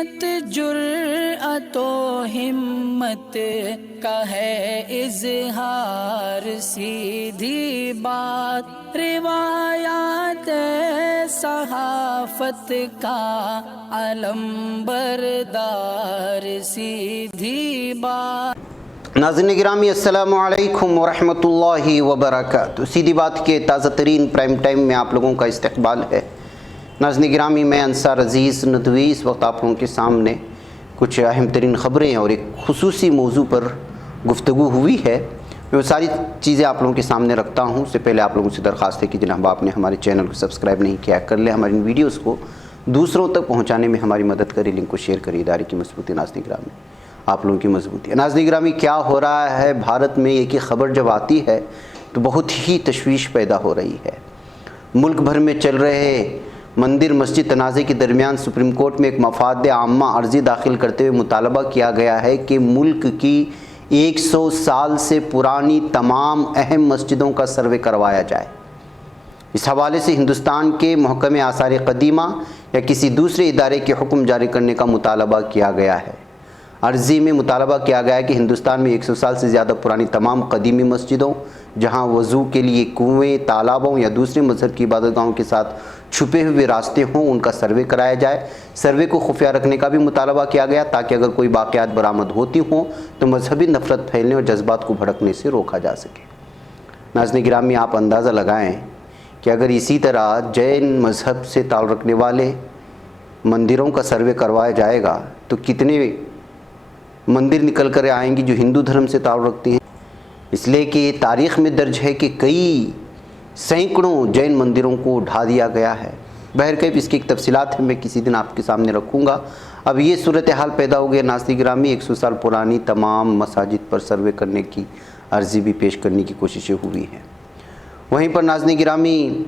मत जुर्अतो हिम्मत का है इज़हार, सीधी बात रिवायात सहाफत का अलम बरदार, सीधी बात। नाज़रीन गिरामी अस्सलामु अलैकुम वरहमतुल्लाहि वबरकातुहू। सीधी बात के ताज़ा तरीन प्राइम टाइम में आप लोगों का इस्तकबाल है। नाज़रीन गिरामी, मैं अंसार अज़ीज़ नदवी इस वक्त आप लोगों के सामने कुछ अहम तरीन ख़बरें और एक खुसूसी मौजू पर गुफ्तगू हुई है। मैं वो सारी चीज़ें आप लोगों के सामने रखता हूँ। उससे पहले आप लोगों से दरख्वास्त है कि जनाब आपने हमारे चैनल को सब्सक्राइब नहीं किया, कर ले। हमारी इन वीडियोज़ को दूसरों तक पहुँचाने में हमारी मदद करें। लिंक को शेयर करिए। इदारे की मजबूती नाज़रीन गिरामी, आप लोगों की मजबूती है। नाज़रीन गिरामी, क्या हो रहा है भारत में, एक ही खबर जब आती है तो बहुत ही तशवीश पैदा हो रही है। मुल्क भर में चल रहे मंदिर मस्जिद तनाज़े के दरमियान सुप्रीम कोर्ट में एक मफाद आम्मा अर्ज़ी दाखिल करते हुए मुतालबा किया गया है कि मुल्क की 100 साल से पुरानी तमाम अहम मस्जिदों का सर्वे करवाया जाए। इस हवाले से हिंदुस्तान के महकमे आसार क़दीमा या किसी दूसरे इदारे के हुक्म जारी करने का मुतालबा किया गया है। अर्ज़ी में मुतालबा किया गया है कि हिंदुस्तान में 100 साल से ज़्यादा पुरानी तमाम कदीमी मस्जिदों, जहाँ वज़ू के लिए कुएँ, तालाबों या दूसरे मज़हब की इबादतगाहों के साथ छुपे हुए रास्ते हों, उनका सर्वे कराया जाए। सर्वे को खुफिया रखने का भी मुतालबा किया गया ताकि अगर कोई वाक़यात बरामद होती हों तो मजहबी नफ़रत फैलने और जज्बात को भड़कने से रोका जा सके। नाज़रीन गिरामी, आप अंदाज़ा लगाएँ कि अगर इसी तरह जैन मज़हब से ताल्लुक़ रखने वाले मंदिरों का सर्वे करवाया जाएगा तो कितने मंदिर निकल कर आएंगी जो हिंदू धर्म से ताल्लुक़ रखती हैं। इसलिए कि तारीख़ में दर्ज है कि कई सैकड़ों जैन मंदिरों को ढा दिया गया है। बहरकैफ इसकी एक तफसीलात है, मैं किसी दिन आपके सामने रखूँगा। अब ये सूरत हाल पैदा हो गया। नाज़रीन गिरामी, 100 साल पुरानी तमाम मसाजिद पर सर्वे करने की अर्ज़ी भी पेश करने की कोशिशें हुई हैं। वहीं पर नाज़रीन गिरामी,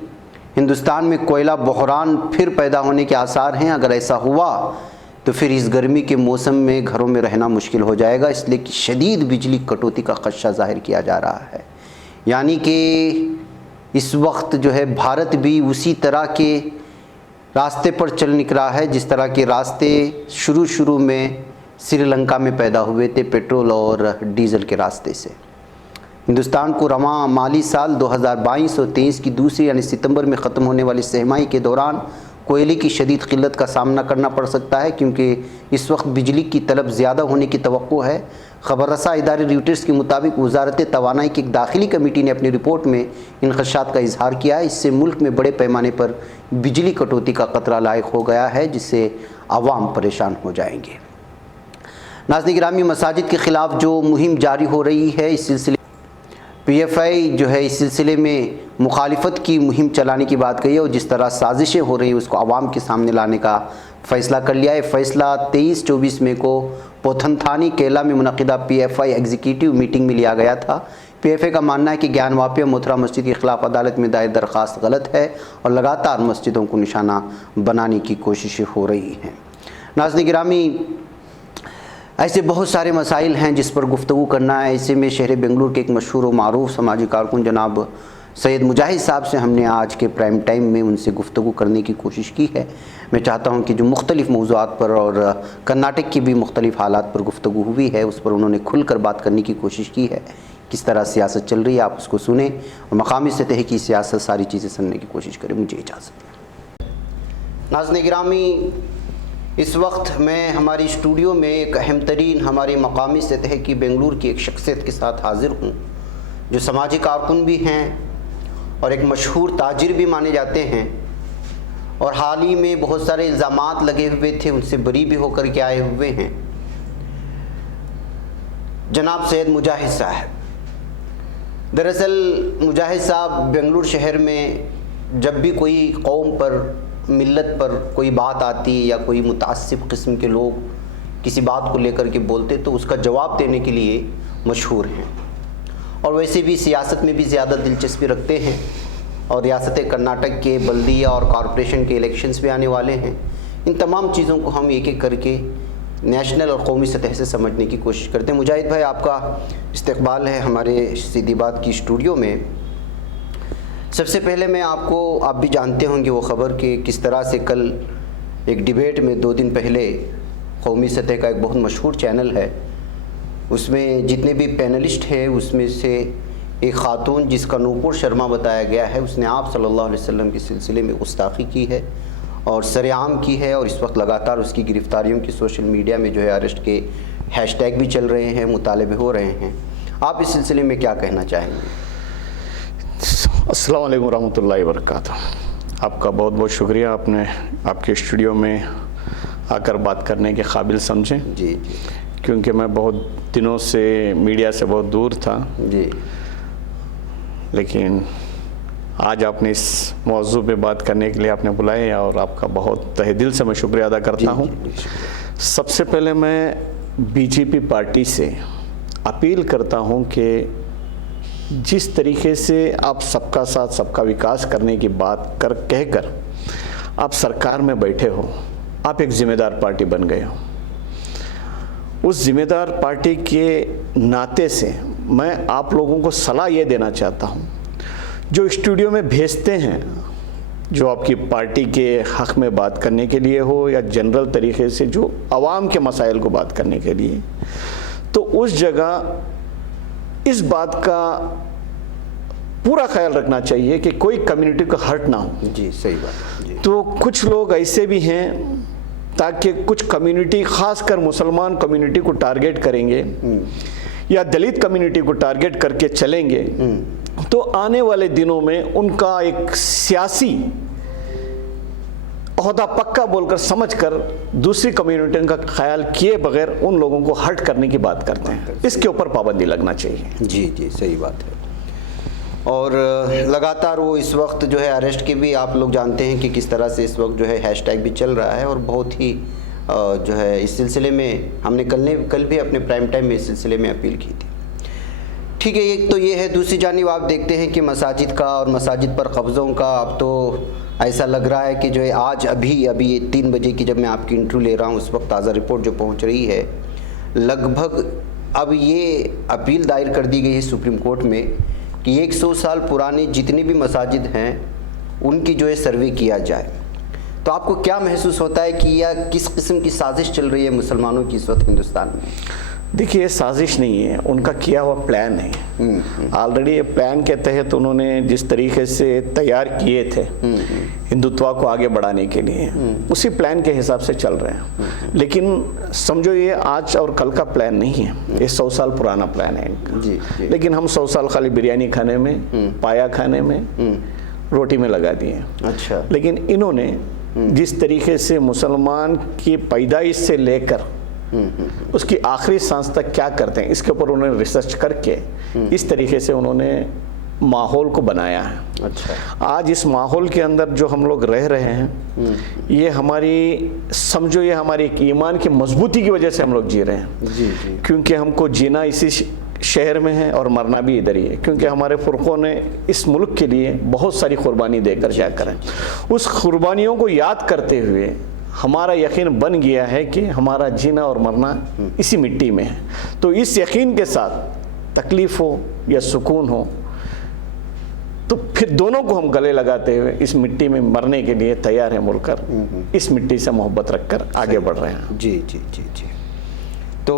हिंदुस्तान में कोयला बहरान फिर पैदा होने के आसार हैं। अगर ऐसा हुआ तो फिर इस गर्मी के मौसम में घरों में रहना मुश्किल हो जाएगा, इसलिए कि शदीद बिजली कटौती का ख़दशा ज़ाहिर किया जा रहा है। यानी कि इस वक्त जो है भारत भी उसी तरह के रास्ते पर चल निकला है जिस तरह के रास्ते शुरू में श्रीलंका में पैदा हुए थे, पेट्रोल और डीज़ल के रास्ते से। हिंदुस्तान को रवां माली साल 2022 और 23 की दूसरी यानी सितंबर में ख़त्म होने वाली सहमाई के दौरान कोयले की शदीद क़िल्लत का सामना करना पड़ सकता है, क्योंकि इस वक्त बिजली की तलब ज़्यादा होने की तवक्को है। ख़बर रसा इदारे रॉयटर्स के मुताबिक वज़ारत तवानाई की एक दाखिली कमेटी ने अपनी रिपोर्ट में इन ख़दशात का इजहार किया है। इससे मुल्क में बड़े पैमाने पर बिजली कटौती का ख़तरा लायक हो गया है, जिससे आवाम परेशान हो जाएंगे। नाज़रीन गिरामी, मसाजिद के ख़िलाफ़ जो मुहिम जारी हो रही है, इस सिलसिले PFI जो है इस सिलसिले में मुखालिफत की मुहिम चलाने की बात कही है और जिस तरह साजिशें हो रही हैं उसको आवाम के सामने लाने का फ़ैसला कर लिया है। फ़ैसला 23-24 मई को पोथनथानी केला में मुनक़िदा PFI एग्जीक्यूटिव मीटिंग में लिया गया था। PFI का मानना है कि ज्ञानवापी और मोथरा मस्जिद के ख़िलाफ़ अदालत में दायर दरख्वास्त गलत है और लगातार मस्जिदों को निशाना बनाने की कोशिशें हो रही हैं। नाज़रीन गिरामी, ऐसे बहुत सारे मसाइल हैं जिस पर गुफ्तगू करना है। ऐसे में शहर बेंगलुरु के एक मशहूर और मारूफ समाजी कारकुन जनाब सैयद मुजाहिद साहब से हमने आज के प्राइम टाइम में उनसे गुफ्तगू करने की कोशिश की है। मैं चाहता हूं कि जो मुख्तलिफ़ मौज़ूआत पर और कर्नाटक की भी मुख्तलिफ़ हालात पर गुफ्तगू हुई है उस पर उन्होंने खुल कर बात करने की कोशिश की है। किस तरह सियासत चल रही है आप उसको सुने और मकामी सतह की सियासत सारी चीज़ें सुनने की कोशिश करें। मुझे इजाज़त। नाज़रीन गिरामी, इस वक्त मैं हमारी स्टूडियो में एक अहम तरीन हमारी मकामी सतह की बेंगलुरु की एक शख्सियत के साथ हाज़िर हूँ जो समाजी कारकुन भी हैं और एक मशहूर ताजिर भी माने जाते हैं और हाल ही में बहुत सारे इल्ज़ामात लगे हुए थे, उनसे बरी भी होकर के आए हुए हैं, जनाब सैयद मुजाहिद साहब। दरअसल मुजाहिद साहब बेंगलुरु शहर में जब भी कोई कौम पर, मिल्लत पर कोई बात आती या कोई मुतासिब किस्म के लोग किसी बात को लेकर के बोलते तो उसका जवाब देने के लिए मशहूर हैं और वैसे भी सियासत में भी ज़्यादा दिलचस्पी रखते हैं और रियासत कर्नाटक के बल्दिया और कॉरपोरेशन के इलेक्शंस भी आने वाले हैं। इन तमाम चीज़ों को हम एक एक करके नेशनल और कौमी सतह से समझने की कोशिश करते हैं। मुजाहिद भाई, आपका इस्तकबाल है हमारे सीधी बात की स्टूडियो में। सबसे पहले मैं आपको, आप भी जानते होंगे वो ख़बर कि किस तरह से कल एक डिबेट में 2 दिन पहले कौमी सतह का एक बहुत मशहूर चैनल है, उसमें जितने भी पैनलिस्ट हैं उसमें से एक ख़ातून जिसका नूपुर शर्मा बताया गया है, उसने आप सल्लल्लाहु अलैहि वसल्लम के सिलसिले में गुस्ताखी की है और सरेआम की है, और इस वक्त लगातार उसकी गिरफ़्तारियों की सोशल मीडिया में जो है अरेस्ट के हैशटैग भी चल रहे हैं, मुतालबे हो रहे हैं। आप इस सिलसिले में क्या कहना चाहेंगे? अस्सलाम वालेकुम रहमतुल्लाहि व बरकातुहू। आपका बहुत बहुत शुक्रिया, आपने आपके स्टूडियो में आकर बात करने के काबिल समझें। जी। क्योंकि मैं बहुत दिनों से मीडिया से बहुत दूर था जी। लेकिन आज आपने इस मौजू पे बात करने के लिए आपने बुलाया और आपका बहुत तहे दिल से मैं शुक्रिया अदा करता हूँ। सबसे पहले मैं बीजेपी पार्टी से अपील करता हूँ कि जिस तरीके से आप सबका साथ सबका विकास करने की बात कहकर आप सरकार में बैठे हो, आप एक ज़िम्मेदार पार्टी बन गए हो। उस ज़िम्मेदार पार्टी के नाते से मैं आप लोगों को सलाह ये देना चाहता हूँ, जो स्टूडियो में भेजते हैं, जो आपकी पार्टी के हक़ में बात करने के लिए हो या जनरल तरीके से जो आवाम के मसाइल को बात करने के लिए, तो उस जगह इस बात का पूरा ख्याल रखना चाहिए कि कोई कम्युनिटी को हर्ट ना हो। जी, सही बात जी। तो कुछ लोग ऐसे भी हैं ताकि कुछ कम्युनिटी, ख़ासकर मुसलमान कम्युनिटी को टारगेट करेंगे या दलित कम्युनिटी को टारगेट करके चलेंगे, तो आने वाले दिनों में उनका एक सियासी ओहदा पक्का बोलकर समझकर दूसरी कम्युनिटी का ख्याल किए बगैर उन लोगों को हर्ट करने की बात करते हैं। इसके ऊपर पाबंदी लगना चाहिए। जी जी, सही बात है। और लगातार वो इस वक्त जो है अरेस्ट के भी आप लोग जानते हैं कि किस तरह से इस वक्त जो है हैशटैग भी चल रहा है, और बहुत ही जो है इस सिलसिले में हमने कल भी अपने प्राइम टाइम में इस सिलसिले में अपील की थी। ठीक है, एक तो ये है। दूसरी जानिब आप देखते हैं कि मसाजिद का और मसाजिद पर कब्ज़ों का अब तो ऐसा लग रहा है कि जो है आज अभी 3 बजे की जब मैं आपकी इंटरव्यू ले रहा हूँ उस वक्त ताज़ा रिपोर्ट जो पहुँच रही है, लगभग अब ये अपील दायर कर दी गई है सुप्रीम कोर्ट में कि 100 साल पुरानी जितनी भी मसाजिद हैं उनकी जो है सर्वे किया जाए। तो आपको क्या महसूस होता है कि यह किस किस्म की साजिश चल रही है मुसलमानों की इस वक्त हिंदुस्तान में? देखिए, ये साजिश नहीं है, उनका किया हुआ प्लान है। ऑलरेडी ये प्लान के तहत उन्होंने जिस तरीके से तैयार किए थे हिंदुत्व को आगे बढ़ाने के लिए, उसी प्लान के हिसाब से चल रहे हैं। लेकिन समझो ये आज और कल का प्लान नहीं है, ये 100 साल पुराना प्लान है इनका। जी। लेकिन हम 100 साल खाली बिरयानी खाने में, पाया खाने में, रोटी में लगा दिए। अच्छा। लेकिन इन्होंने जिस तरीके से मुसलमान की पैदाइश से लेकर उसकी आखिरी सांस तक क्या करते हैं, इसके ऊपर उन्होंने रिसर्च करके इस तरीके से उन्होंने माहौल को बनाया है। अच्छा। आज इस माहौल के अंदर जो हम लोग रह रहे हैं, ये हमारी समझो ये हमारी एक ईमान की मजबूती की वजह से हम लोग जी रहे हैं। जी। क्योंकि हमको जीना इसी शहर में है और मरना भी इधर ही है, क्योंकि हमारे फ़ुरक़ों ने इस मुल्क के लिए बहुत सारी कुर्बानी देकर क्या करें। उस कुर्बानियों को याद करते हुए हमारा यकीन बन गया है कि हमारा जीना और मरना इसी मिट्टी में है। तो इस यकीन के साथ तकलीफ़ हो या सुकून हो, तो फिर दोनों को हम गले लगाते हुए इस मिट्टी में मरने के लिए तैयार हैं, मुड़कर इस मिट्टी से मोहब्बत रखकर आगे बढ़ रहे हैं। जी जी जी जी। तो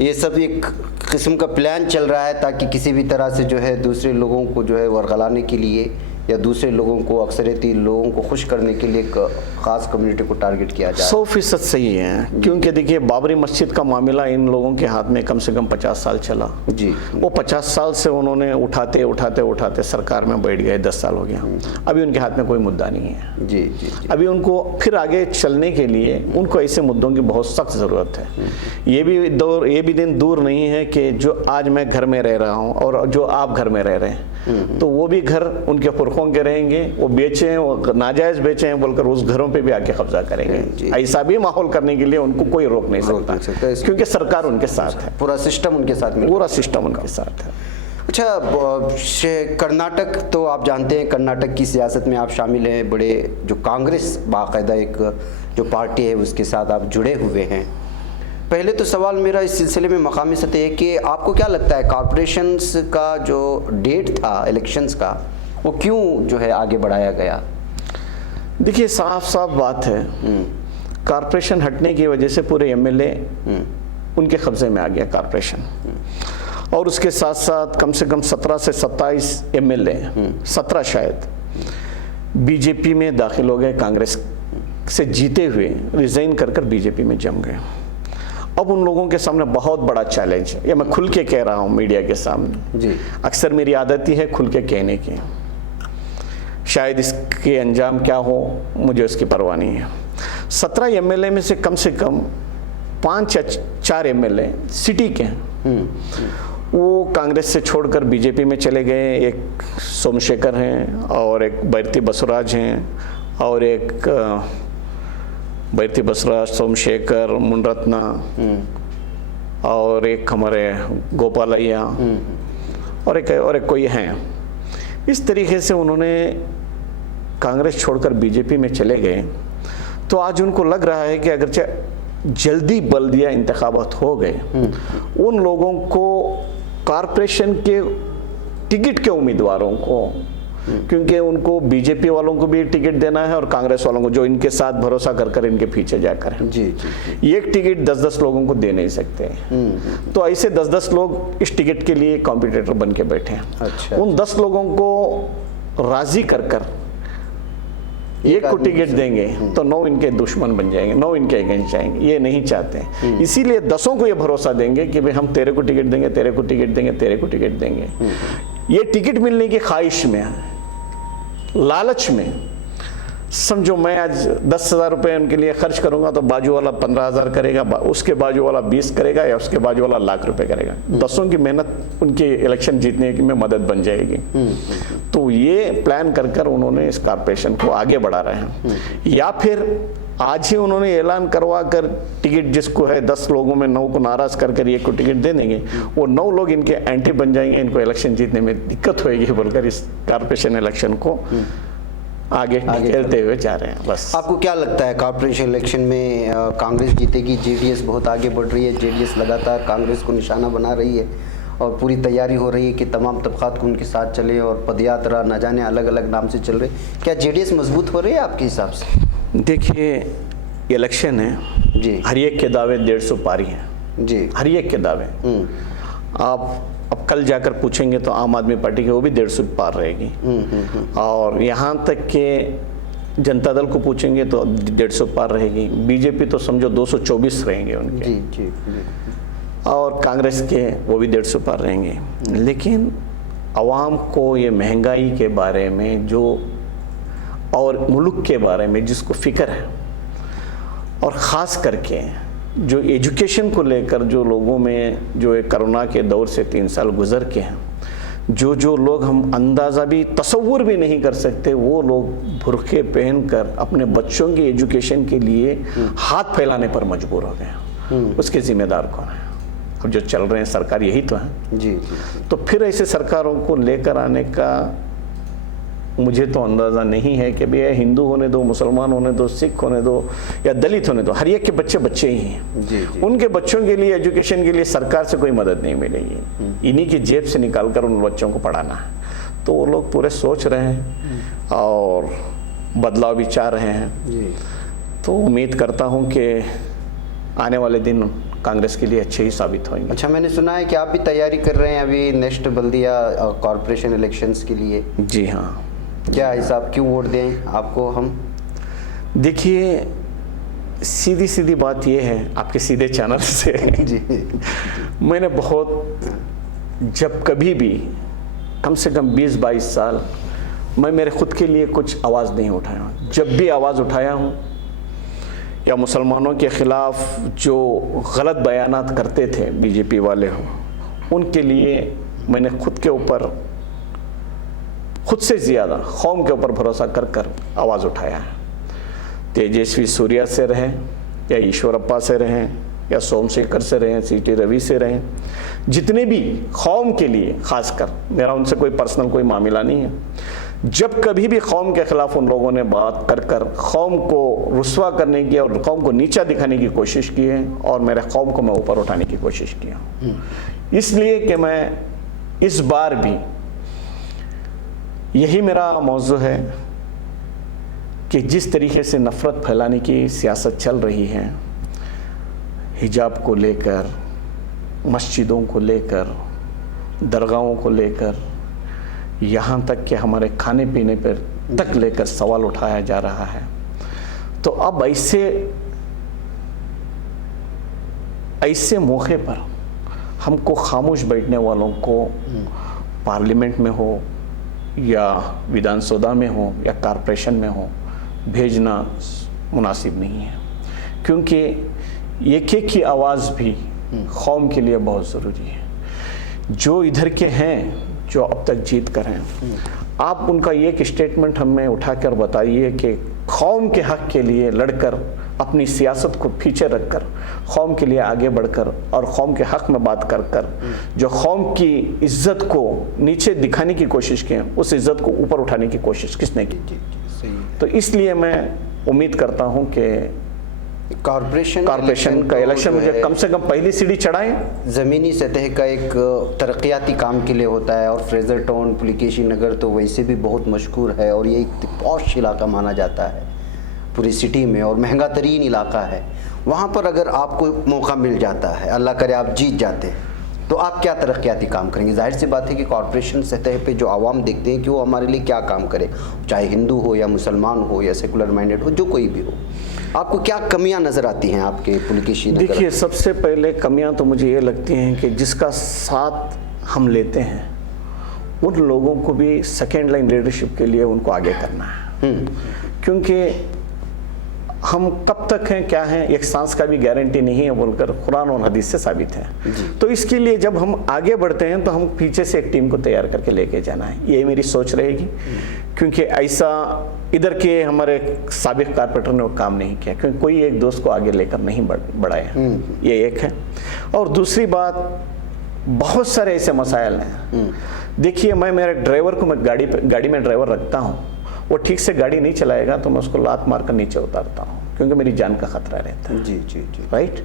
ये सब एक किस्म का प्लान चल रहा है ताकि किसी भी तरह से जो है दूसरे लोगों को जो है वरगलाने के लिए या दूसरे लोगों को, अक्सरियती लोगों को खुश करने के लिए ख़ास कम्युनिटी को टारगेट किया जाए। 100% सही है। क्योंकि देखिए, बाबरी मस्जिद का मामला इन लोगों के हाथ में कम से कम 50 साल चला। जी। वो 50 साल से उन्होंने उठाते उठाते उठाते सरकार में बैठ गए, 10 साल हो गया। अभी उनके हाथ में कोई मुद्दा नहीं है। जी जी। अभी उनको फिर आगे चलने के लिए उनको ऐसे मुद्दों की बहुत सख्त ज़रूरत है। ये भी दिन दूर नहीं है कि जो आज मैं घर में रह रहा हूँ और जो आप घर में रह रहे हैं, तो वो भी घर उनके पुरखों के रहेंगे, वो बेचें, वो नाजायज़ बेचें बोलकर उस घरों पे भी आके कब्जा करेंगे। ऐसा भी माहौल करने के लिए उनको कोई रोक नहीं सकता, क्योंकि सरकार उनके साथ है, पूरा सिस्टम उनके साथ में, पूरा सिस्टम उनके साथ है। अच्छा, कर्नाटक तो आप जानते हैं, कर्नाटक की सियासत में आप शामिल हैं, बड़े जो कांग्रेस बाकायदा एक जो पार्टी है उसके साथ आप जुड़े हुए हैं। पहले तो सवाल मेरा इस सिलसिले में मकामी सतह है कि आपको क्या लगता है कॉर्पोरेशंस का जो डेट था इलेक्शंस का, वो क्यों जो है आगे बढ़ाया गया? देखिए, साफ साफ बात है, कारपोरेशन हटने की वजह से पूरे एमएलए उनके कब्जे में आ गया कारपोरेशन, और उसके साथ साथ कम से कम 17 से 27 एमएलए, 17 शायद, बीजेपी में दाखिल हो गए, कांग्रेस से जीते हुए रिजाइन कर बीजेपी में जम गए। अब उन लोगों के सामने बहुत बड़ा चैलेंज है, ये मैं खुल के कह रहा हूँ मीडिया के सामने जी। अक्सर मेरी आदत ही है खुल के कहने की, शायद इसके अंजाम क्या हो मुझे उसकी परवाह नहीं है। 17 एमएलए में से कम 5 या 4 एमएलए सिटी के हैं, वो कांग्रेस से छोड़कर बीजेपी में चले गए। एक सोमशेखर हैं और एक बैरती बसवराज हैं, और एक बैरती बसवराज, सोमशेखर, मुनरत्ना, और एक हमारे गोपालैया, और एक कोई हैं। इस तरीके से उन्होंने कांग्रेस छोड़कर बीजेपी में चले गए। तो आज उनको लग रहा है कि अगरचे जल्दी बल्दिया इंतखाबात हो गए, उन लोगों को कारपोरेशन के टिकट के उम्मीदवारों को, क्योंकि उनको बीजेपी वालों को भी टिकट देना है और कांग्रेस वालों को जो इनके साथ भरोसा कर इनके पीछे जाकर, जी, एक टिकट 10-10 लोगों को दे नहीं सकते। तो ऐसे 10-10 लोग इस टिकट के लिए कॉम्पिटिटर बन के बैठे हैं। अच्छा। उन 10 लोगों को राजी कर एक को टिकट देंगे तो 9 इनके दुश्मन बन जाएंगे, 9 इनके अगेंस्ट जाएंगे। ये नहीं चाहते, इसीलिए 10 को ये भरोसा देंगे कि भाई हम तेरे को टिकट देंगे, तेरे को टिकट देंगे, तेरे को टिकट देंगे। ये टिकट मिलने की ख्वाहिश में, लालच में, समझो मैं आज 10,000 रुपये उनके लिए खर्च करूंगा तो बाजू वाला 15,000 करेगा, उसके बाजू वाला 20 करेगा, या उसके बाजू वाला लाख रुपए करेगा। 10 की मेहनत उनके इलेक्शन जीतने में मदद बन जाएगी। तो ये प्लान कर उन्होंने इस कारपोरेशन को आगे बढ़ा रहे हैं। या फिर आज ही उन्होंने ऐलान करवा कर टिकट जिसको है 10 लोगों में 9 को नाराज कर एक को टिकट दे देंगे, वो 9 लोग इनके एंटी बन जाएंगे, इनको इलेक्शन जीतने में दिक्कत होगी बोलकर इस कारपोरेशन इलेक्शन को आगे खेलते हुए जा रहे हैं। बस आपको क्या लगता है कॉर्पोरेशन इलेक्शन में कांग्रेस जीतेगी? जेडीएस बहुत आगे बढ़ रही है, जेडीएस लगातार कांग्रेस को निशाना बना रही है और पूरी तैयारी हो रही है कि तमाम तबकात को उनके साथ चले, और पदयात्रा न जाने अलग अलग नाम से चल रहे। क्या जेडीएस मजबूत हो रही है आपके हिसाब से? देखिए, इलेक्शन है जी, हर एक के दावे 150 पारी हैं जी, हर एक के दावे। आप अब कल जाकर पूछेंगे तो आम आदमी पार्टी के वो भी 150 पार रहेगी, और यहाँ तक के जनता दल को पूछेंगे तो 150 पार रहेगी। बीजेपी तो समझो 224 रहेंगे उनके जी, जी, जी। और कांग्रेस के वो भी 150 पार रहेंगे। लेकिन आवाम को ये महंगाई के बारे में जो, और मुल्क के बारे में जिसको फिक्र है, और ख़ास करके जो एजुकेशन को लेकर जो लोगों में जो एक कोरोना के दौर से 3 साल गुजर के हैं, जो लोग हम अंदाज़ा भी तसव्वुर भी नहीं कर सकते, वो लोग बुर्के पहनकर अपने बच्चों की एजुकेशन के लिए हाथ फैलाने पर मजबूर हो गए। उसके जिम्मेदार कौन है? अब जो चल रहे हैं सरकार यही तो है जी, जी। तो फिर ऐसे सरकारों को लेकर आने का मुझे तो अंदाज़ा नहीं है कि भैया हिंदू होने दो, मुसलमान होने दो, सिख होने दो या दलित होने दो, हर एक के बच्चे ही हैं जी, जी। उनके बच्चों के लिए एजुकेशन के लिए सरकार से कोई मदद नहीं मिलेगी, इन्हीं की जेब से निकालकर उन बच्चों को पढ़ाना है। तो वो लोग पूरे सोच रहे हैं और बदलाव भी चाह रहे हैं जी। तो उम्मीद करता हूँ कि आने वाले दिन कांग्रेस के लिए अच्छे ही साबित होंगे। अच्छा, मैंने सुना है कि आप भी तैयारी कर रहे हैं अभी नेक्स्ट बल्दिया कॉर्पोरेशन इलेक्शंस के लिए? जी हाँ। क्या हिसाब, क्यों वोट दें आपको हम? देखिए, सीधी बात यह है, आपके सीधे चैनल से जी। मैंने बहुत, जब कभी भी कम से कम 20-22 साल मैं मेरे खुद के लिए कुछ आवाज़ नहीं उठाया। जब भी आवाज़ उठाया हूँ या मुसलमानों के ख़िलाफ़ जो गलत बयानात करते थे बीजेपी वाले हो, उनके लिए मैंने खुद के ऊपर, खुद से ज़्यादा कौम के ऊपर भरोसा कर आवाज़ उठाया है। तेजस्वी सूर्या से रहें या ईश्वरप्पा से रहें या सोमशेखर से रहें, सीटी रवि से रहें, जितने भी कौम के लिए, ख़ासकर मेरा उनसे कोई पर्सनल कोई मामला नहीं है, जब कभी भी कौम के ख़िलाफ़ उन लोगों ने बात कर कौम को रुस्वा करने की और कौम को नीचा दिखाने की कोशिश की है, और मेरे कौम को मैं ऊपर उठाने की कोशिश किया। इसलिए कि मैं इस बार भी, यही मेरा मौजू है कि जिस तरीके से नफ़रत फैलाने की सियासत चल रही है, हिजाब को लेकर, मस्जिदों को लेकर, दरगाहों को लेकर, यहाँ तक कि हमारे खाने पीने पर तक लेकर सवाल उठाया जा रहा है, तो अब ऐसे मौके पर हमको खामोश बैठने वालों को पार्लियामेंट में हो या विधानसभा में हो या कॉरपोरेशन में हो भेजना मुनासिब नहीं है, क्योंकि एक एक की आवाज़ भी कौम के लिए बहुत ज़रूरी है। जो इधर के हैं, जो अब तक जीत कर हैं, आप उनका एक स्टेटमेंट हमें उठाकर बताइए कि कौम के हक़ के लिए लड़कर, अपनी सियासत को पीछे रखकर, कौम के लिए आगे बढ़कर और कौम के हक़ में बात कर कर जो कौम की इज़्ज़त को नीचे दिखाने की कोशिश की, उस इज़्ज़त को ऊपर उठाने की कोशिश किसने की? तो इसलिए मैं उम्मीद करता हूँ कि कॉरपोरेशन का इलेक्शन मुझे कम से कम पहली सीढ़ी चढ़ाएं। ज़मीनी सतह का एक तरक्याती काम के लिए होता है, और फ्रेजर टाउन, पुलिकेशी नगर तो वैसे भी बहुत मशहूर है और ये एक पॉश इलाका माना जाता है पूरी सिटी में और महंगा तरीन इलाका है। वहाँ पर अगर आपको मौका मिल जाता है, अल्लाह करे आप जीत जाते हैं, तो आप क्या तरक्याती काम करेंगे? जाहिर सी बात है कि कॉरपोरेशन सतह पे जो आवाम देखते हैं कि वो हमारे लिए क्या काम करे, चाहे हिंदू हो या मुसलमान हो या सेकुलर माइंडेड हो, जो कोई भी हो, आपको क्या कमियां नज़र आती हैं आपके पुलिकेशी नगर? देखिए, सबसे पहले कमियां तो मुझे ये लगती हैं कि जिसका साथ हम लेते हैं उन लोगों को भी सेकेंड लाइन लीडरशिप के लिए उनको आगे करना है, क्योंकि हम कब तक हैं, क्या हैं, एक सांस का भी गारंटी नहीं है बोलकर कुरान और हदीस से साबित है। तो इसके लिए जब हम आगे बढ़ते हैं तो हम पीछे से एक टीम को तैयार करके लेके जाना है, ये मेरी सोच रहेगी। क्योंकि ऐसा इधर के हमारे साबिक कारपोरेटर ने वो काम नहीं किया, क्योंकि कोई एक दोस्त को आगे लेकर नहीं बढ़ाया, ये एक है। और दूसरी बात, बहुत सारे ऐसे मसाइल हैं। देखिए, मैं मेरे ड्राइवर को, मैं गाड़ी में ड्राइवर रखता हूँ, वो ठीक से गाड़ी नहीं चलाएगा तो मैं उसको लात मार कर नीचे उतारता हूँ, क्योंकि मेरी जान का खतरा रहता है। जी जी जी, राइट।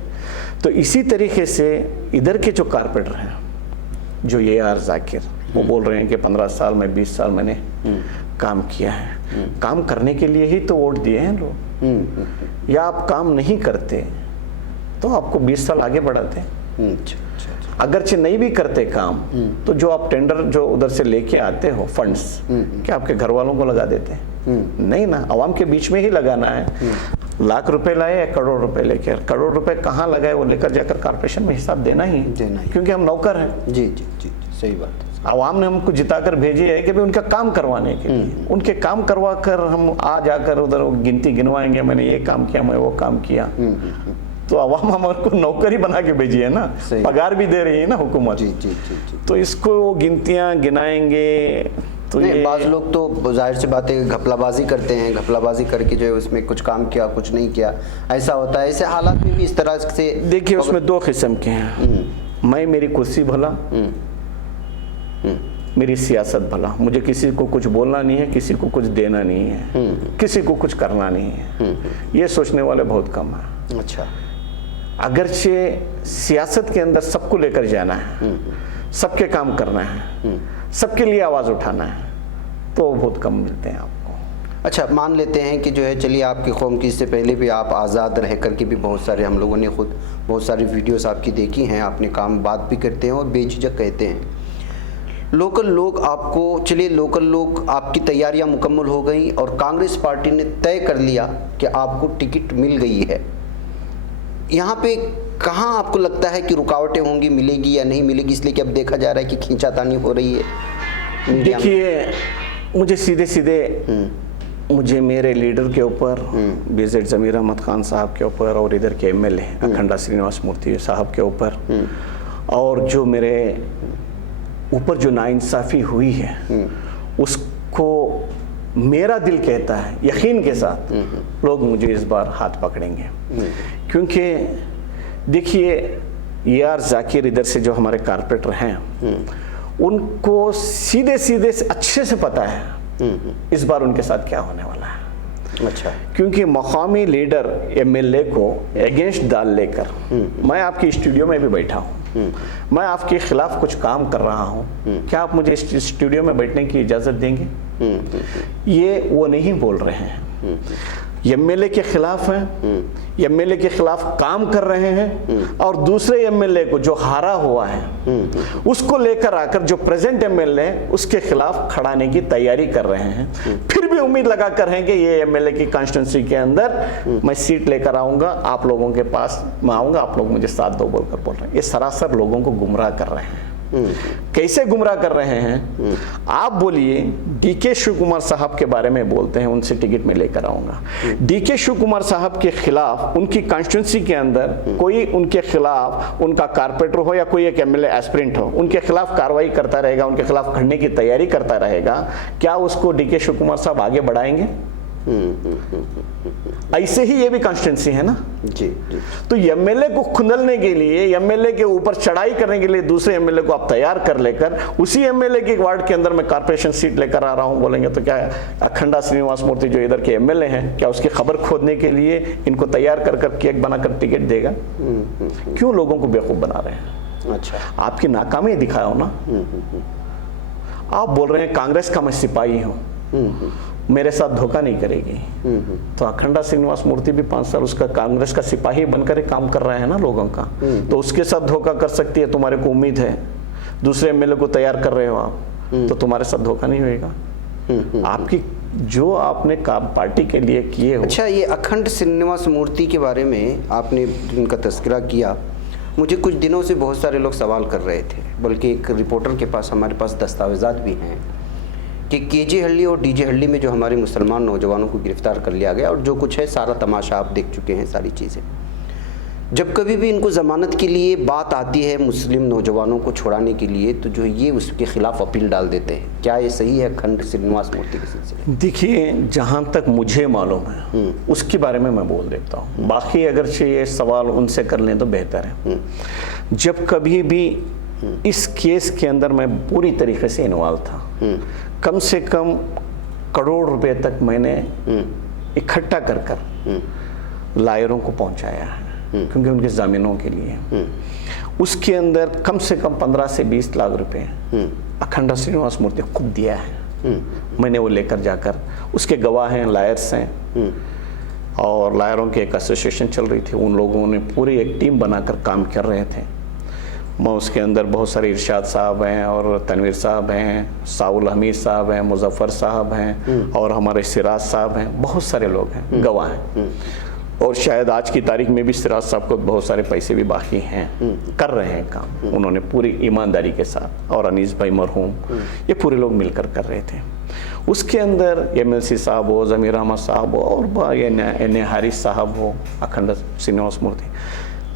तो इसी तरीके से इधर के जो कारपोरेटर हैं, जो AR जाकिर, वो बोल रहे हैं कि 15 साल में 20 साल मैंने काम किया है। काम करने के लिए ही तो वोट दिए हैं लोग। या आप काम नहीं करते तो आपको 20 साल आगे बढ़ाते हैं। अगरचे नहीं भी करते काम, तो जो आप टेंडर जो उधर से लेके आते हो फंड्स, क्या आपके घर वालों को लगा देते हैं? नहीं ना, आवाम के बीच में ही लगाना है। लाख रुपए लाए या करोड़ रुपए लेकर, करोड़ रुपए कहाँ लगाए वो लेकर जाकर कॉर्पोरेशन में हिसाब देना ही, क्योंकि हम नौकर हैं। जी जी जी, सही बात है। आवाम ने हमको जिताकर भेजी है कि भाई उनका काम करवाने के लिए, उनके काम करवा कर हम आ जाकर उधर गिनती गिनवाएंगे, मैंने ये काम किया, मैं वो काम किया। तो आवाम हमारे को नौकरी बना के भेजी है ना, पगार भी दे रही है ना हुकूमत। जी जी जी, तो इसको वो गिनतियां गिनाएंगे तो ये बाज़ लोग तो जाहिर सी बात है घपलाबाजी करते हैं, घपलाबाजी करके जो है उसमें कुछ काम किया कुछ नहीं किया, ऐसा होता है। ऐसे हालात में भी इस तरह से देखिए, उसमें 2 किस्म के हैं। मैं, मेरी कुर्सी भला, मेरी सियासत भला। मुझे किसी को कुछ बोलना नहीं है, किसी को कुछ देना नहीं है, किसी को कुछ करना नहीं है, ये सोचने वाले बहुत कम है। अच्छा, अगरचे सियासत के अंदर सबको लेकर जाना है, सबके काम करना है, सबके लिए आवाज़ उठाना है, तो बहुत कम मिलते हैं आपको। अच्छा, मान लेते हैं कि जो है, चलिए आपकी कौम की, इससे पहले भी आप आज़ाद रह कर के भी बहुत सारे, हम लोगों ने खुद बहुत सारी वीडियोस आपकी देखी हैं, आपने काम बात भी करते हैं और बेझिझक कहते हैं। लोकल लोग आपको, चलिए लोकल लोग, आपकी तैयारियां मुकम्मल हो गई और कांग्रेस पार्टी ने तय कर लिया कि आपको टिकट मिल गई है, यहाँ पे कहाँ आपको लगता है कि रुकावटें होंगी, मिलेगी या नहीं मिलेगी? इसलिए कि अब देखा जा रहा है कि खींचातानी हो रही है। देखिए, मुझे सीधे सीधे मुझे मेरे लीडर के ऊपर, BZ ज़मीर अहमद खान साहब के ऊपर, और इधर के MLA अखंडा श्रीनिवास मूर्ति साहब के ऊपर, और जो मेरे ऊपर जो नाइंसाफ़ी हुई है, उसको मेरा दिल कहता है यकीन के साथ लोग मुझे इस बार हाथ पकड़ेंगे। क्योंकि देखिए, AR जाकिर इधर से जो हमारे कारपोरेटर हैं, उनको सीधे सीधे अच्छे से पता है इस बार उनके साथ क्या होने वाला है। अच्छा, क्योंकि मकामी लीडर MLA को अगेंस्ट डाल लेकर मैं आपकी स्टूडियो में भी बैठा हूँ, मैं आपके खिलाफ कुछ काम कर रहा हूँ, क्या आप मुझे इस स्टूडियो में बैठने की इजाज़त देंगे? ये वो नहीं बोल रहे हैं। एमएलए के खिलाफ हैं, एमएलए के खिलाफ काम कर रहे हैं, और दूसरे एमएलए को जो हारा हुआ है उसको लेकर आकर जो प्रेजेंट एमएलए है उसके खिलाफ खड़ाने की तैयारी कर रहे हैं। फिर भी उम्मीद लगा कर हैं कि ये एमएलए की कॉन्स्टिट्यूंसी के अंदर मैं सीट लेकर आऊंगा, आप लोगों के पास मैं आऊंगा, आप लोग मुझे साथ दो बोलकर बोल रहे हैं। ये सरासर लोगों को गुमराह कर रहे हैं। कैसे गुमराह कर रहे हैं? आप बोलिए, डीके शिव कुमार साहब के बारे में बोलते हैं, उनसे टिकट में लेकर आऊंगा। डीके शिव कुमार साहब के खिलाफ उनकी कॉन्स्टिट्यूंसी के अंदर कोई उनके खिलाफ, उनका कारपोरेटर हो या कोई एक एमएलए एस्पिरेंट हो, उनके खिलाफ कार्रवाई करता रहेगा, उनके खिलाफ खड़ने की तैयारी करता रहेगा, क्या उसको डीके शिव कुमार साहब आगे बढ़ाएंगे? ऐसे ही ये भी कॉन्स्टिट्यूंसी है ना जी। तो एमएलए को खुंदलने के लिए, एमएलए के ऊपर चढ़ाई करने के लिए दूसरे एमएलए को आप तैयार कर लेकर उसी एमएलए के वार्ड के अंदर मैं कारपोरेशन सीट लेकर आ रहा हूं बोलेंगे तो क्या अखंडा श्रीनिवास मूर्ति जो इधर के एमएलए हैं, क्या उसकी खबर खोदने के लिए इनको तैयार कर केक बनाकर टिकट देगा? क्यों लोगों को बेवकूफ बना रहे हैं? अच्छा, आपकी नाकामी दिखाओ ना। आप बोल रहे हैं कांग्रेस का मैं सिपाही हूं, मेरे साथ धोखा नहीं करेगी। तो अखंडा श्रीनिवास मूर्ति भी 5 साल उसका कांग्रेस का सिपाही बनकर काम कर रहा है ना लोगों का, तो उसके साथ धोखा कर सकती है, तुम्हारे को उम्मीद है। दूसरे एमएलए को तैयार कर रहे हो आप, तो तुम्हारे साथ धोखा नहीं होएगा। आपकी जो आपने काम पार्टी के लिए किए हो। अच्छा, ये अखंड श्रीनिवास मूर्ति के बारे में आपने उनका तस्करा किया, मुझे कुछ दिनों से बहुत सारे लोग सवाल कर रहे थे, बल्कि एक रिपोर्टर के पास हमारे पास दस्तावेजात भी हैं कि केजे हल्ली और डीजे हल्ली में जो हमारे मुसलमान नौजवानों को गिरफ्तार कर लिया गया, और जो कुछ है सारा तमाशा आप देख चुके हैं, सारी चीज़ें। जब कभी भी इनको ज़मानत के लिए बात आती है मुस्लिम नौजवानों को छुड़ाने के लिए, तो जो ये उसके खिलाफ अपील डाल देते हैं। क्या ये सही है अखंड श्रीनिवास मूर्ति के सिलसिले? देखिए, जहाँ तक मुझे मालूम है उसके बारे में मैं बोल देता हूँ, बाकी अगर ये सवाल उनसे कर लें तो बेहतर है। जब कभी भी इस केस के अंदर मैं पूरी तरीके से इन्वॉल्व था, कम से कम करोड़ रुपए तक मैंने इकट्ठा कर लायरों को पहुंचाया है, क्योंकि उनके जामीनों के लिए। उसके अंदर कम से कम 15 से 20 लाख रुपए अखंडा श्रीनिवास मूर्ति खुद दिया है। मैंने वो लेकर जाकर, उसके गवाह हैं, लायर्स हैं, और लायरों की एक एसोसिएशन चल रही थी, उन लोगों ने पूरी एक टीम बनाकर काम कर रहे थे। मैं उसके अंदर बहुत सारे इरशाद साहब हैं, और तनवीर साहब हैं, साउल हमीद साहब हैं, मुजफ्फर साहब हैं, और हमारे सिराज साहब हैं, बहुत सारे लोग हैं, गवाह हैं। और शायद आज की तारीख में भी सिराज साहब को बहुत सारे पैसे भी बाकी हैं, कर रहे हैं काम उन्होंने पूरी ईमानदारी के साथ, और अनीस भाई मरहूम, ये पूरे लोग मिलकर कर रहे थे। उसके अंदर एमएलसी साहब हो, जमीर अहमद साहब हो, और एन हारिस साहब हो, अखंड श्रीनिवास मूर्ति,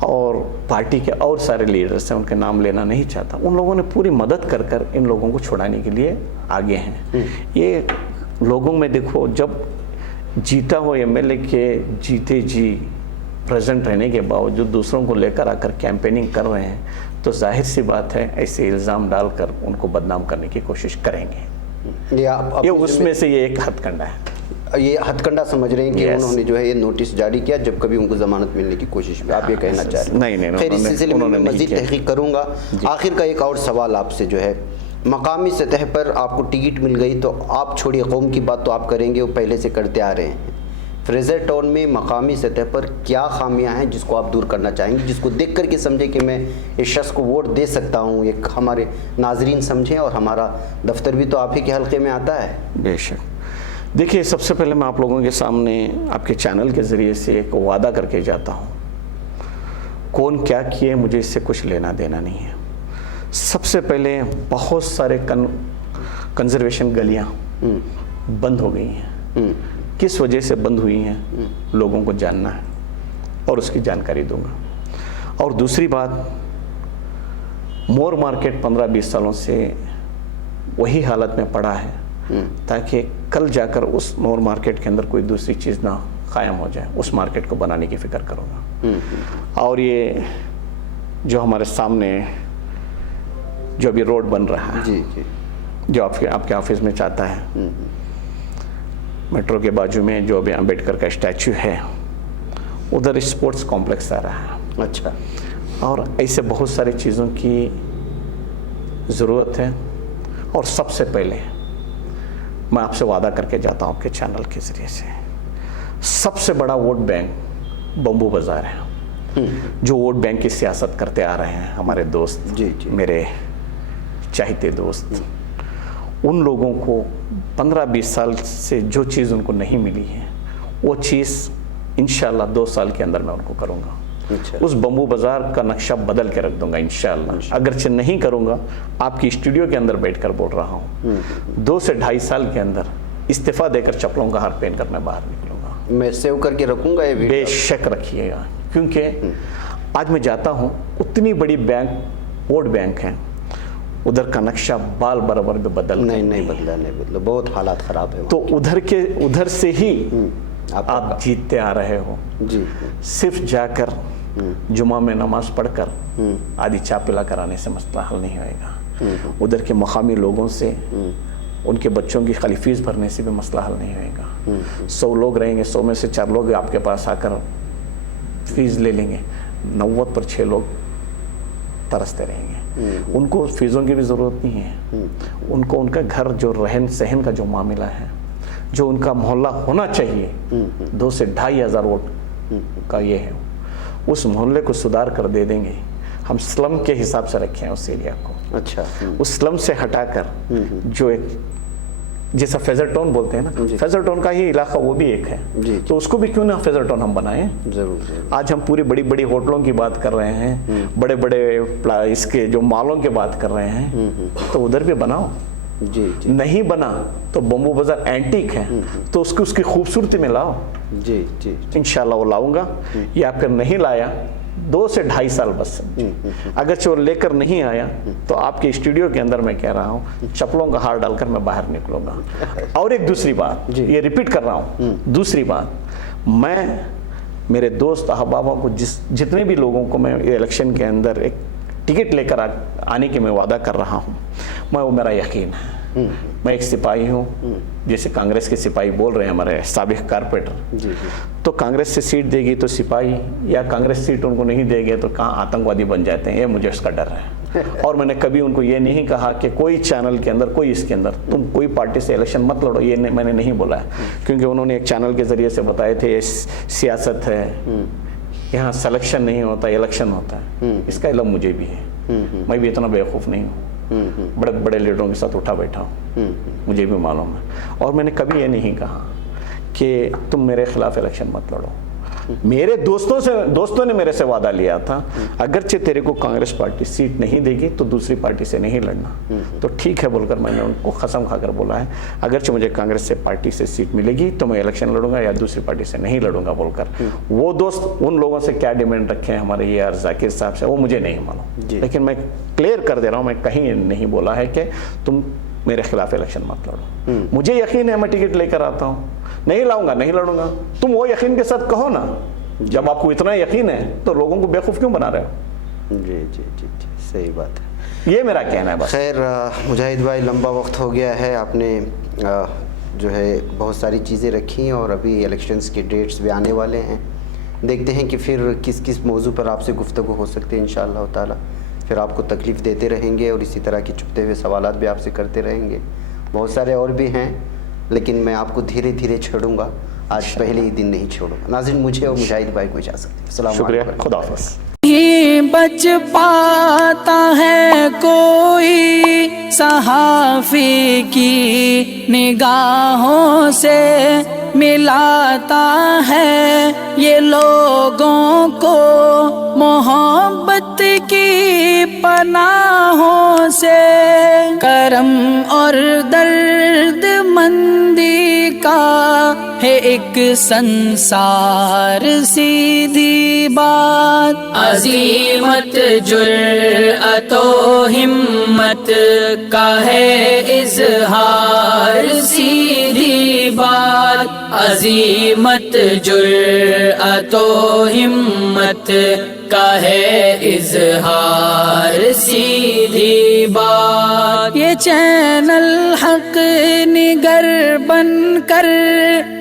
और पार्टी के और सारे लीडर्स हैं, उनके नाम लेना नहीं चाहता। उन लोगों ने पूरी मदद कर इन लोगों को छुड़ाने के लिए आगे हैं। ये लोगों में देखो, जब जीता हो एमएलए के जीते जी प्रेजेंट रहने के बावजूद दूसरों को लेकर आकर कैंपेनिंग कर रहे हैं, तो जाहिर सी बात है ऐसे इल्ज़ाम डालकर उनको बदनाम करने की कोशिश करेंगे। ये उसमें से ये एक हथकंडा है। ये हथकंडा समझ रहे हैं कि उन्होंने जो है ये नोटिस जारी किया जब कभी उनको जमानत मिलने की कोशिश में, आप ये कहना चाह रहे हैं? नहीं, खैर, इस सिलसिले में मैं मज़ीद तहकीक करूँगा। आखिर का एक और सवाल आपसे जो है, मकामी सतह पर आपको टिकट मिल गई, तो आप छोड़िए कौम की बात तो आप करेंगे, वो पहले से करते आ रहे हैं। फ्रेजर टाउन में मकामी सतह पर क्या खामियां हैं जिसको आप दूर करना चाहेंगे, जिसको देख कर के समझे कि मैं इस शख्स को वोट दे सकता हूं, एक हमारे नाजरीन समझें, और हमारा दफ्तर भी तो आप ही के हल्के में आता है। बेशक। देखिए, सबसे पहले मैं आप लोगों के सामने आपके चैनल के ज़रिए से एक वादा करके जाता हूँ, कौन क्या किए मुझे इससे कुछ लेना देना नहीं है। सबसे पहले बहुत सारे कंजर्वेशन गलियाँ बंद हो गई हैं, किस वजह से बंद हुई हैं लोगों को जानना है, और उसकी जानकारी दूंगा। और दूसरी बात, मोर मार्केट 15-20 सालों से वही हालत में पड़ा है, ताकि कल जाकर उस मोर मार्केट के अंदर कोई दूसरी चीज़ ना कायम हो जाए, उस मार्केट को बनाने की फिक्र करूँगा। और ये जो हमारे सामने जो अभी रोड बन रहा है, जी, जो आपके ऑफिस में चाहता है, मेट्रो के बाजू में जो अभी अम्बेडकर का स्टैचू है, उधर स्पोर्ट्स कॉम्प्लेक्स आ रहा है। अच्छा। और ऐसे बहुत सारी चीज़ों की ज़रूरत है। और सबसे पहले मैं आपसे वादा करके जाता हूँ आपके चैनल के ज़रिए से सबसे बड़ा वोट बैंक बम्बू बाजार है, जो वोट बैंक की सियासत करते आ रहे हैं हमारे दोस्त, जी। मेरे चाहते दोस्त। उन लोगों को 15-20 साल से जो चीज़ उनको नहीं मिली है, वो चीज़ इंशाल्लाह 2 साल के अंदर मैं उनको करूँगा। अच्छा। उस बम्बू बाजार का नक्शा बदल के रख दूंगा इंशाल्लाह। अगरचे नहीं करूँगा, आपकी स्टूडियो के अंदर बैठकर बोल रहा हूँ, 2 से 2.5 साल के अंदर इस्तीफा देकर चप्पलों का हार पहनकर मैं बाहर निकलूंगा। मैं सेव करके रखूंगा ये वीडियो। बेशक रखिएगा, क्योंकि आज मैं जाता हूँ, उतनी बड़ी बैंक, वोट बैंक है, उधर का नक्शा बाल बराबर में बदल नहीं बदला, बहुत हालात खराब है। तो उधर से ही आप जीतते आ रहे हो जी। सिर्फ जाकर जुमा में नमाज पढ़कर आधी चाय पिला कर आने से मसला हल नहीं होएगा। उधर के मकामी लोगों से, उनके बच्चों की खाली फीस भरने से भी मसला हल नहीं होएगा। 100 लोग रहेंगे, 100 में से 4 लोग आपके पास आकर फीस ले लेंगे, 90 पर 6 लोग तरसते रहेंगे। उनको फीसों की भी ज़रूरत नहीं है, उनको उनका घर जो रहन सहन का जो मामला है, जो उनका मोहल्ला होना चाहिए, 2 से 2.5 हज़ार वोट का ये है, उस मोहल्ले को सुधार कर दे देंगे। हम स्लम के हिसाब से रखे हैं उस एरिया को। अच्छा। उस स्लम से हटाकर जो एक जैसा फेजर टाउन बोलते हैं ना, फेजर टाउन का ही इलाका वो भी एक है जी। तो उसको भी क्यों ना फेजर टाउन हम बनाएं। जरूर। आज हम पूरी बड़ी बड़ी होटलों की बात कर रहे हैं, बड़े बड़े इसके जो मालों की बात कर रहे हैं, तो उधर भी बनाओ। जी। नहीं बना तो बम्बू बाजार एंटीक है, तो उसकी खूबसूरती में लाओ। जी। इंशाल्लाह वो लाऊंगा, या फिर नहीं लाया 2 से 2.5 साल बस। अगर चोर लेकर नहीं आया तो आपके स्टूडियो के अंदर मैं कह रहा हूँ, चप्पलों का हार डालकर मैं बाहर निकलूंगा। और एक दूसरी बात, ये रिपीट कर रहा हूँ, दूसरी बात, मैं मेरे दोस्त अहबाबों को जितने भी लोगों को मैं इलेक्शन के अंदर एक टिकट लेकर आने की मैं वादा कर रहा हूँ, मैं वो मेरा यकीन है। मैं एक सिपाही हूँ, जैसे कांग्रेस के सिपाही बोल रहे हैं हमारे साबिक कारपोरेटर, तो कांग्रेस से सीट देगी तो सिपाही, या कांग्रेस सीट उनको नहीं देगी तो कहाँ आतंकवादी बन जाते हैं, ये मुझे उसका डर है। और मैंने कभी उनको ये नहीं कहा कि कोई चैनल के अंदर, कोई इसके अंदर तुम कोई पार्टी से इलेक्शन मत लड़ो, ये मैंने नहीं बोला है, क्योंकि उन्होंने एक चैनल के जरिए से बताए थे ये सियासत है, यहाँ सिलेक्शन नहीं होता, इलेक्शन होता है। इसका इल्म मुझे भी है, मैं भी इतना बेवकूफ़ नहीं हूँ, बड़े बड़े लीडरों के साथ उठा बैठा हूँ, मुझे भी मालूम है। और मैंने कभी ये नहीं कहा कि तुम मेरे खिलाफ इलेक्शन मत लड़ो। मेरे दोस्तों ने मेरे से वादा लिया था, अगरचे तेरे को कांग्रेस पार्टी सीट नहीं देगी तो दूसरी पार्टी से नहीं लड़ना, तो ठीक है बोलकर मैंने उनको कसम खाकर बोला है, अगरचे मुझे कांग्रेस से पार्टी से सीट मिलेगी तो मैं इलेक्शन लड़ूंगा या दूसरी पार्टी से नहीं लड़ूंगा बोलकर। वो दोस्त उन लोगों से क्या डिमांड रखे हैं हमारे यार जाकिर साहब से, वो मुझे नहीं मालूम, लेकिन मैं क्लियर कर दे रहा हूँ, मैं कहीं नहीं बोला है कि तुम मेरे खिलाफ इलेक्शन मत लड़ो। मुझे यकीन है मैं टिकट लेकर आता हूँ, नहीं लाऊंगा, नहीं लड़ूंगा। तुम वो यकीन के साथ कहो ना, जब आपको इतना यकीन है तो लोगों को बेवकूफ़ क्यों बना रहे हो। जी, सही बात है, ये मेरा कहना है बस। खैर मुजाहिद भाई, लंबा वक्त हो गया है, आपने जो है बहुत सारी चीज़ें रखी और अभी इलेक्शंस के डेट्स भी आने वाले हैं। देखते हैं कि फिर किस किस मौजू पर आपसे गुफ्तगू हो सकती है इंशाअल्लाह ताला। फिर आपको तकलीफ़ देते रहेंगे और इसी तरह के छुपते हुए सवालात भी आपसे करते रहेंगे। बहुत सारे और भी हैं, लेकिन मैं आपको धीरे धीरे छोड़ूंगा, आज पहले ही दिन नहीं छोड़ूंगा। नाज़रीन, मुझे और मुजाहिद भाई को इजाज़त दें। अस्सलाम शुक्रिया, वालेकुम। खुदा हाफ़िज़। ही बच पाता है कोई सहाफ़ी की निगाहों से, मिलाता है ये लोगों को मोहब्बत की पनाहों से। करम और दर्द मंदी का है एक संसार, सीधी बात। अजीमत जुर्अतो हिम्मत का है इज़हार, सीधी बात। अजीमत जुर्अतो हिम्मत का है इज़हार, सीधी बात। ये चैनल हक निगर बनकर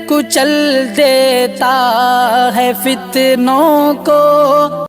कुचल देता है फितनों को,